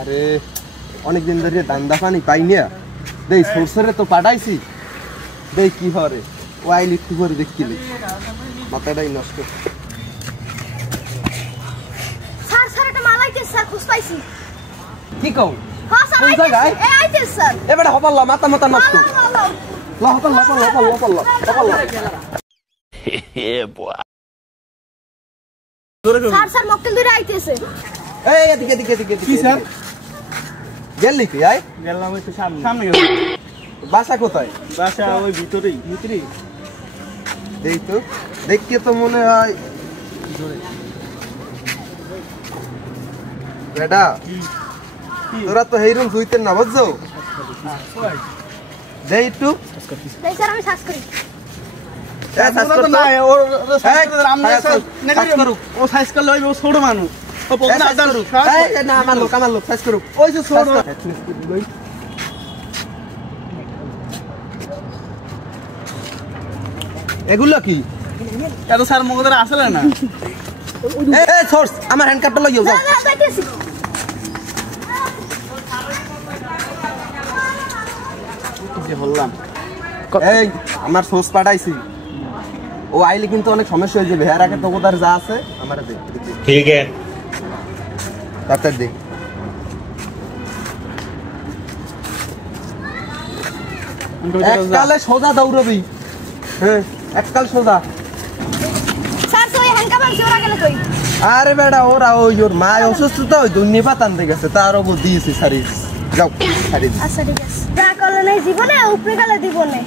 আরে অনেকদিন ধরে দান্দা পানি পাই না দেই সরসরে তো পাঠাইছি দেই কি হরে ওয়াইল একটু করে দেখিলি মাথাটাই নষ্ট স্যার স্যার এটা মালাইতে স্যার খুশ পাইছি কি কও হ্যাঁ স্যার কোন জায়গায় এই আইতে স্যার এবারে হবাল্লা মাথা নষ্ট ল হবাল্লা হে বয় স্যার স্যার মক্কেল ধরে আইতেছে এই এদিকে কি স্যার গেলি তুই আয় গেলাম একটু সামনে গেলাম বাসা কোথায় বাসা ওই ভিতরেই দেই তো দেখতে তো মনে হয় বেটা তোরা তো হেইরুম শুইতেন না বুঝছো দেই একটু দেই স্যার আমি সার্চ করি ও সাইজ করলে ওই ছোট মানুষ ওই যে ছোট এগুলো কি এত স্যার মগদের আসলে না এই সোর্স আমার হ্যান্ড কার্ডটা লইও যাও যাইতেছি যে বললাম এই আমার সোর্স পাঠাইছি ও আইলে কিন্তু অনেক সমস্যা হয়ে যাবে এর আগে তো ওদার যা আছে আমারে দে ঠিক আছে তাড়াতাড়ি দে এককালে সোজা দৌড়বি হ্যাঁ এককাল সোজা স্যার তো এই হ্যান্ডকাপ আর জোরা গেল কই আরে বেটা ওরা ওই ওর মা অসুস্থ তো ওই দুনিয়া পাতান থেকে গেছে তার ওপর দিয়েছি সারি যাও সারি আচ্ছা ঠিক আছে যা করলে নাই জীবনে উপরে গেলে দিব না